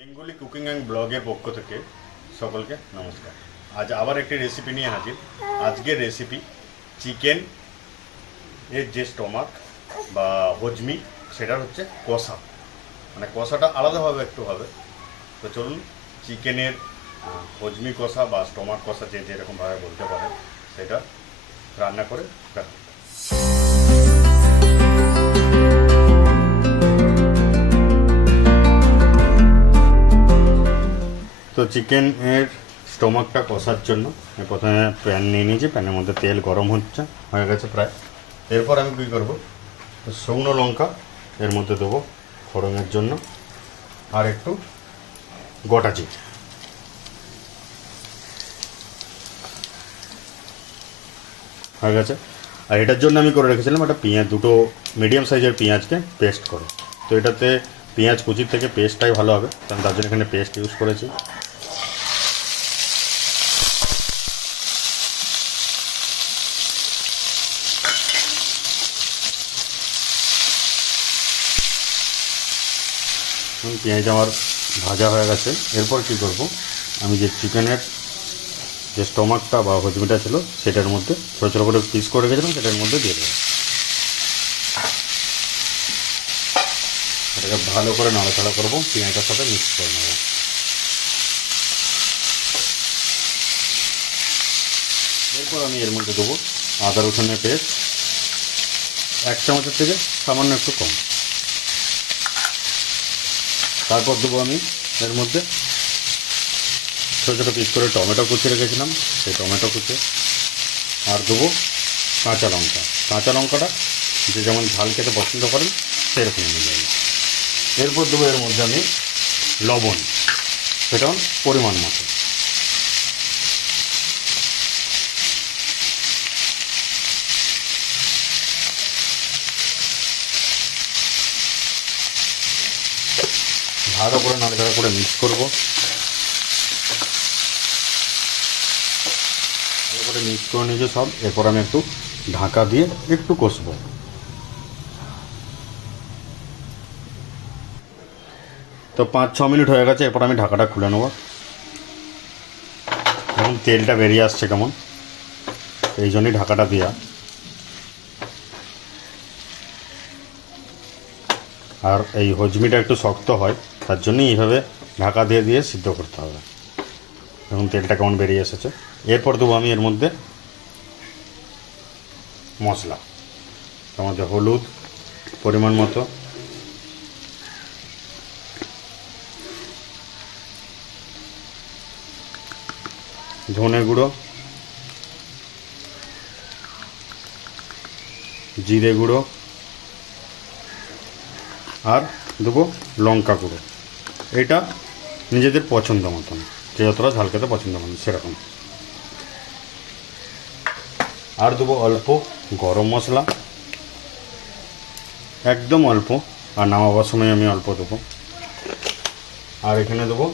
Bengali cooking and ব্লগের পক্ষ থেকে সকলকে নমস্কার। আজ আবার একটি রেসিপি নিয়ে হাজির। আজকের রেসিপি চিকেন এর যে স্টমাক বা হজমি, সেটা হচ্ছে কষা, মানে কষাটা আলাদাভাবে একটু হবে। তো চলুন চিকেনের হজমি কষা বা স্টমাক কষা, যে যেরকমভাবে বলতে পারে, সেটা রান্না করে দেখা। তো চিকেন এর স্টোমাকটা কষার জন্য আমি প্রথমে প্যান নিয়ে নিয়েছি। প্যানের মধ্যে তেল গরম হয়ে গেছে প্রায়। এরপর আমি কী করবো, শুকনো লঙ্কা এর মধ্যে দেবো ফোড়নের জন্য, আর একটু গোটা জিরে। হয়ে গেছে। আর এটার জন্য আমি করে রেখেছিলাম একটা পেঁয়াজ, দুটো মিডিয়াম সাইজের পেঁয়াজকে পেস্ট করে। তো এটাতে পেঁয়াজ কুচির থেকে পেস্টটাই ভালো হবে, কারণ তার জন্য এখানে পেস্ট ইউজ করেছি। পেঁয়াজ আমার ভাজা হয়ে গেছে। এরপর কী করব, আমি যে চিকেনের যে স্টমাকটা বা হজমিটা ছিল সেটার মধ্যে ছোটো ছোটো করে পিস করে রেখেছিলাম, সেটার মধ্যে দিয়ে দেবো। এটাকে ভালো করে নাড়াচাড়া করবো, পেঁয়াজটার সাথে মিক্স করে নেবো। এরপর আমি এর মধ্যে দেবো আদা রসুনের পেস্ট, 1 চামচের থেকে সামান্য একটু কম। তারপর দেবো আমি এর মধ্যে ছোটো ছোটো পিস করে টমেটো কুচিয়ে রেখেছিলাম, সেই টমেটো কুচি। আর দেবো কাঁচা লঙ্কা। কাঁচা লঙ্কাটা যে যেমন ঝাল খেতে পছন্দ করেন সেরকম অনুযায়ী। এরপর দেবো এর মধ্যে আমি লবণ, সেটা পরিমাণ মতো। ভালো করে নাড়াচাড়া করে মিক্স করবো। ভালো করে মিক্স করে নিয়েছি সব। এরপর আমি একটু ঢাকা দিয়ে একটু কষবো। তো 5-6 মিনিট হয়ে গেছে। এরপর আমি ঢাকাটা খুলে নেবো। এখন তেলটা বেরিয়ে আসছে কেমন, এই জন্যই ঢাকাটা দেওয়া। আর এই হজমিটা একটু শক্ত হয়, তার জন্যই এইভাবে ঢাকা দিয়ে দিয়ে সিদ্ধ করতে হবে। এখন তেলটা কেমন বেরিয়ে এসেছে। এরপর দেবো আমি এর মধ্যে মশলা। তার মধ্যে হলুদ পরিমাণ মতো, ধনে গুঁড়ো, জিরে গুঁড়ো, আর দেবো লঙ্কা গুঁড়ো। এটা নিজেদের পছন্দ মতন, যে যতটা ঝাল খেতে পছন্দ করেন সেরকম। আর দেবো অল্প গরম মশলা, একদম অল্প, আর নামাবার সময় আমি অল্প দেবো। আর এখানে দেবো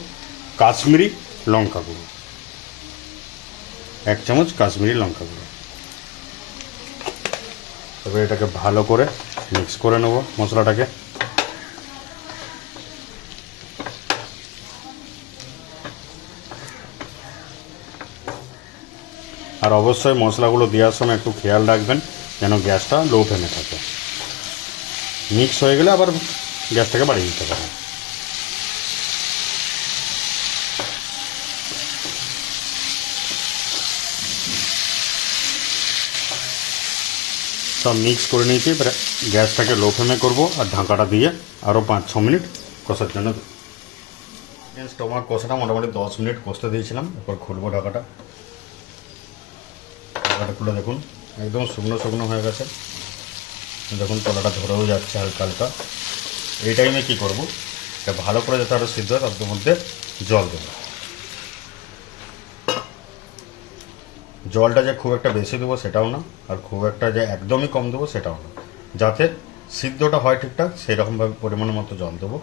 কাশ্মীরি লঙ্কা গুঁড়ো, 1 চামচ কাশ্মীরি লঙ্কা গুঁড়ো। তবে এটাকে ভালো করে মিক্স করে নেব মশলাটাকে। আর অবশ্যই মশলাগুলো দেওয়ার সময় একটু খেয়াল রাখবেন যেন গ্যাসটা লো ফ্লেমে থাকে। মিক্স হয়ে গেলে আবার গ্যাসটাকে বাড়িয়ে দিতে পারেন। সব মিক্স করে নিয়েছি। এবার গ্যাসটাকে লো ফ্লেমে করবো আর ঢাকাটা দিয়ে আরও 5-6 মিনিট কষার জন্য। স্টমাক কষাটা মোটামুটি 10 মিনিট কষতে দিয়েছিলাম। এরপর খুলবো ঢাকাটা। ঢাকাটা খুলে দেখুন একদম শুকনো শুকনো হয়ে গেছে। দেখুন তলাটা ধরেও যাচ্ছে হালকা হালকা। এই টাইমে কী করবো, এটা ভালো করে যাতে আরও সিদ্ধ হয় তার মধ্যে জল দেবো। জলটা যে খুব একটা বেশি দেবো সেটাও না, আর খুব একটা যে একদমই কম দেবো সেটাও না। যাতে সিদ্ধটা হয় ঠিকঠাক সেই রকমভাবে পরিমাণ মতো জল দেবো।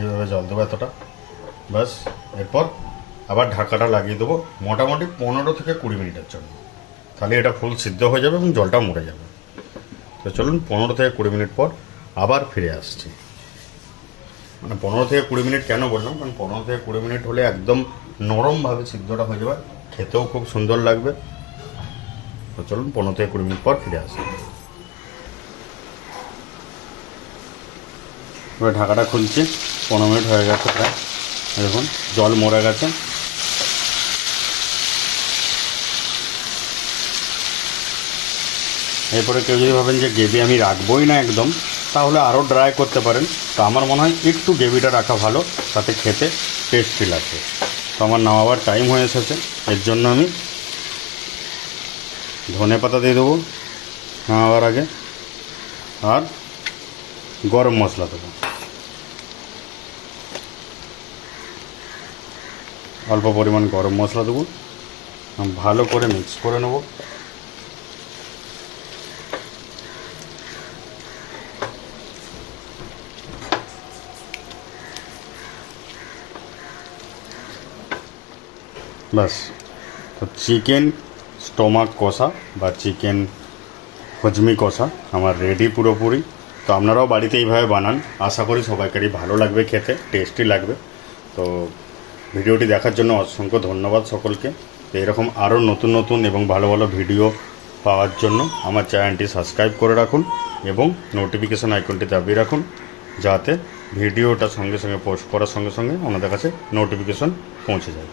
এইভাবে জল দেবো এতটা, ব্যাস। এরপর আবার ঢাকাটা লাগিয়ে দেবো মোটামুটি 15 থেকে 20 মিনিটের জন্য। তাহলে এটা ফুল সিদ্ধ হয়ে যাবে এবং জলটা মরে যাবে। তো চলুন 15 থেকে 20 মিনিট পর আবার ফিরে আসছি। মানে 15 থেকে 20 মিনিট কেন বললাম, কারণ 15 থেকে 20 মিনিট হলে একদম নরমভাবে সিদ্ধটা হয়ে যাবে, খেতেও খুব সুন্দর লাগবে। তো চলুন 15 থেকে 20 মিনিট পর ফিরে আসি। এবার ঢাকাটা খুলছি। 15 মিনিট হয়ে গেছে প্রায়। দেখুন জল মরে গেছে। এরপরে কেউ যদি ভাবেন যে গ্রেভি আমি রাখবোই না একদম, তাহলে আরও ড্রাই করতে পারেন। তো আমার মনে হয় একটু গ্রেভিটা রাখা ভালো, তাতে খেতে টেস্টি লাগবে। তো আমার নামাবার টাইম হয়ে এসেছে, এর জন্য আমি ধনে পাতা দিয়ে দেবো নামাবার আগে, আর গরম মশলা দেবো। অল্প পরিমাণ গরম মশলা দেবো, ভালো করে মিক্স করে নেব। ব্যাস, তো চিকেন স্টোমাক কষা বা চিকেন হজমি কষা আমার রেডি পুরোপুরি। তো আপনারাও বাড়িতে এইভাবে বানান, আশা করি সবাইকারই ভালো লাগবে, খেতে টেস্টি লাগবে। তো ভিডিওটি দেখার জন্য অসংখ্য ধন্যবাদ সকলকে। তো এরকম আরও নতুন নতুন এবং ভালো ভালো ভিডিও পাওয়ার জন্য আমার চ্যানেলটি সাবস্ক্রাইব করে রাখুন এবং নোটিফিকেশান আইকনটি দাবিয়ে রাখুন, যাতে ভিডিওটা সঙ্গে সঙ্গে পোস্ট করার সঙ্গে সঙ্গে আপনাদের কাছে নোটিফিকেশান পৌঁছে যায়।